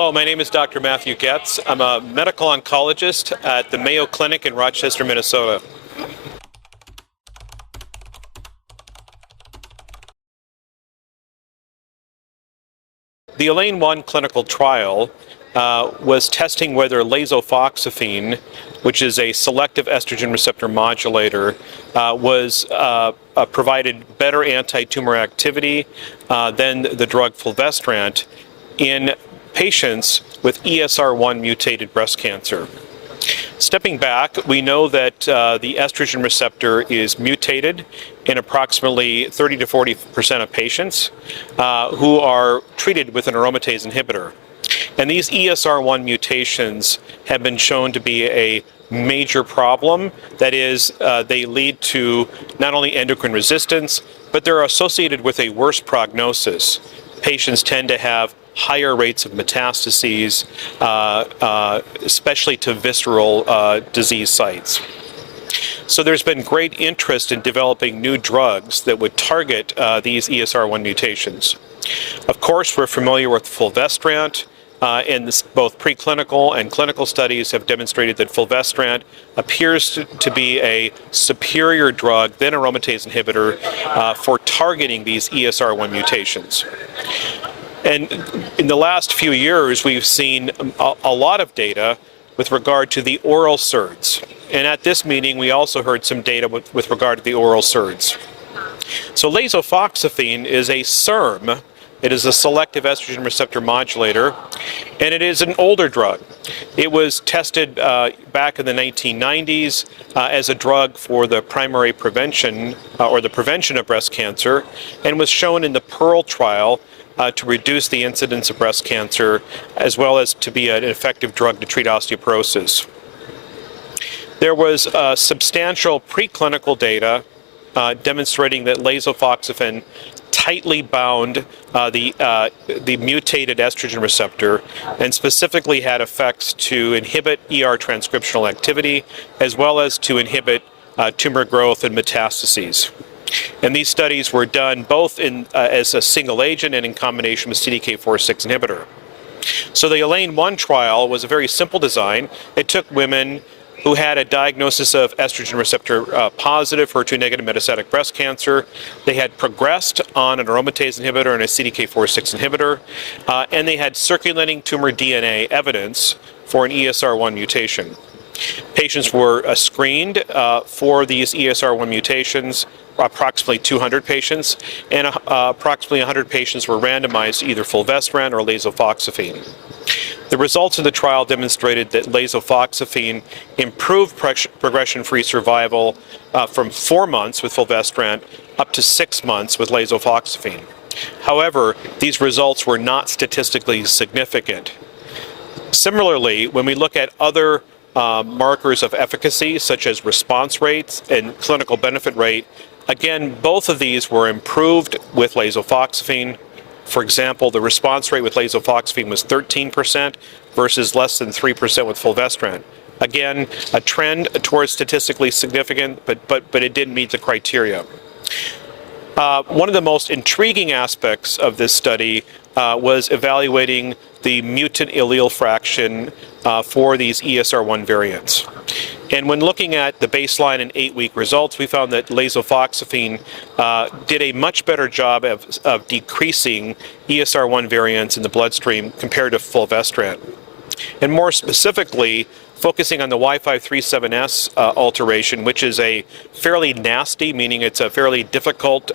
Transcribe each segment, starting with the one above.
Hello, my name is Dr. Matthew Goetz. I'm a medical oncologist at the Mayo Clinic in Rochester, Minnesota. The ELAINE-1 clinical trial was testing whether lasofoxifene, which is a selective estrogen receptor modulator, provided better anti-tumor activity than the drug fulvestrant in patients with ESR1 mutated breast cancer. Stepping back, we know that the estrogen receptor is mutated in approximately 30 to 40% of patients who are treated with an aromatase inhibitor. And these ESR1 mutations have been shown to be a major problem. That is, they lead to not only endocrine resistance, but they're associated with a worse prognosis. Patients tend to have higher rates of metastases, especially to visceral disease sites. So there's been great interest in developing new drugs that would target these ESR1 mutations. Of course, we're familiar with fulvestrant, and both preclinical and clinical studies have demonstrated that fulvestrant appears to be a superior drug than aromatase inhibitor for targeting these ESR1 mutations. And in the last few years, we've seen a lot of data with regard to the oral SERDs. And at this meeting, we also heard some data with regard to the oral SERDs. So lasofoxifene is a SERM. It is a selective estrogen receptor modulator, and it is an older drug. It was tested back in the 1990s as a drug for the primary prevention or the prevention of breast cancer, and was shown in the PEARL trial to reduce the incidence of breast cancer, as well as to be an effective drug to treat osteoporosis. There was substantial preclinical data demonstrating that lasofoxifene tightly bound the mutated estrogen receptor and specifically had effects to inhibit ER transcriptional activity, as well as to inhibit tumor growth and metastases. And these studies were done both as a single agent and in combination with CDK4/6 inhibitor. So the ELAINE-1 trial was a very simple design. It took women who had a diagnosis of estrogen receptor positive, HER2-negative metastatic breast cancer. They had progressed on an aromatase inhibitor and a CDK4/6 inhibitor, and they had circulating tumor DNA evidence for an ESR1 mutation. Patients were screened for these ESR1 mutations, approximately 200 patients, and approximately 100 patients were randomized to either fulvestrant or lasofoxifene. The results of the trial demonstrated that lasofoxifene improved progression-free survival from 4 months with fulvestrant up to 6 months with lasofoxifene. However, these results were not statistically significant. Similarly, when we look at other markers of efficacy, such as response rates and clinical benefit rate, again, both of these were improved with lasofoxifene. For example, the response rate with lasofoxifene was 13% versus less than 3% with fulvestrant. Again, a trend towards statistically significant, but it didn't meet the criteria. One of the most intriguing aspects of this study was evaluating the mutant allele fraction for these ESR1 variants. And when looking at the baseline and 8-week results, we found that lasofoxifene did a much better job of decreasing ESR1 variants in the bloodstream compared to fulvestrant. And more specifically, focusing on the Y537S alteration, which is a fairly nasty, meaning it's a fairly difficult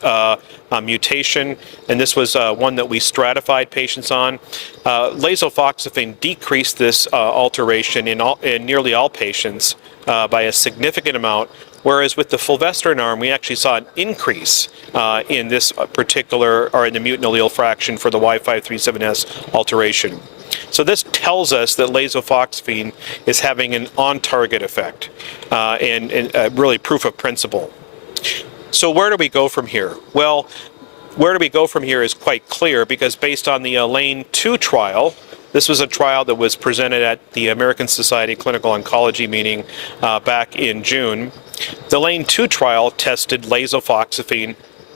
mutation, and this was one that we stratified patients on. Lasofoxifene decreased this alteration in nearly all patients by a significant amount, whereas with the fulvestrant arm, we actually saw an increase in this particular, or in the mutant allele fraction for the Y537S alteration. So this tells us that lasofoxifene is having an on-target effect and really proof of principle. So where do we go from here? Well, where do we go from here is quite clear, because based on the ELAINE-2 trial, this was a trial that was presented at the American Society of Clinical Oncology meeting back in June. The ELAINE-2 trial tested lasofoxifene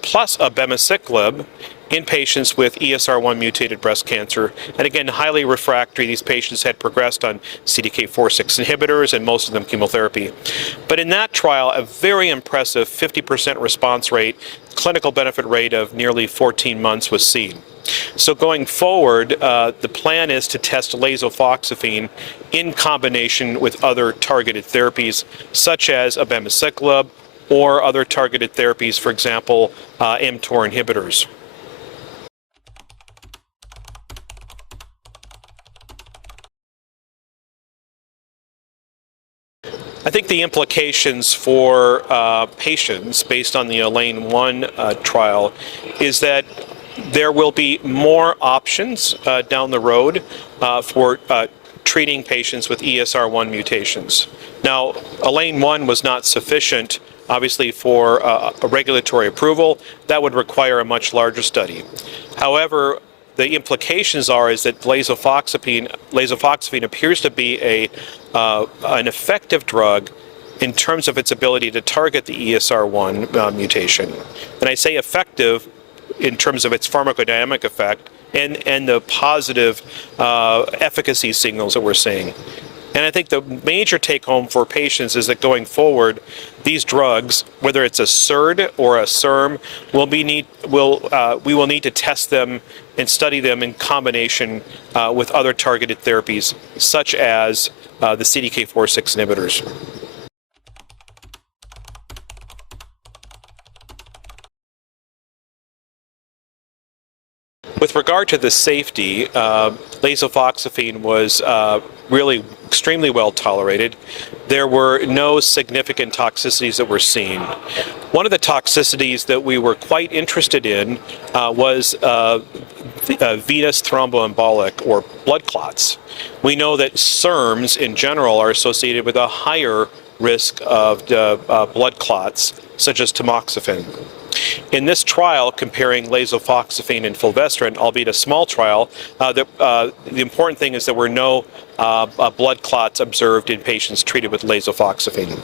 plus abemaciclib in patients with ESR1 mutated breast cancer. And again, highly refractory. These patients had progressed on CDK4/6 inhibitors and most of them chemotherapy. But in that trial, a very impressive 50% response rate, clinical benefit rate of nearly 14 months was seen. So going forward, the plan is to test lasofoxifene in combination with other targeted therapies, such as abemaciclib or other targeted therapies, for example, mTOR inhibitors. I think the implications for patients based on the ELAINE-1 trial is that there will be more options down the road for treating patients with ESR1 mutations. Now, ELAINE-1 was not sufficient, obviously, for a regulatory approval. That would require a much larger study. However, the implications is that lasofoxifene appears to be an effective drug in terms of its ability to target the ESR1 mutation. And I say effective in terms of its pharmacodynamic effect and the positive efficacy signals that we're seeing. And I think the major take-home for patients is that going forward, these drugs, whether it's a SERD or a SERM, we will need to test them and study them in combination with other targeted therapies, such as the CDK4/6 inhibitors. With regard to the safety, lasofoxifene was really extremely well tolerated. There were no significant toxicities that were seen. One of the toxicities that we were quite interested in was venous thromboembolic or blood clots. We know that SERMs in general are associated with a higher risk of blood clots, such as tamoxifen. In this trial, comparing lasofoxifene and fulvestrant, albeit a small trial, the important thing is there were no blood clots observed in patients treated with lasofoxifene.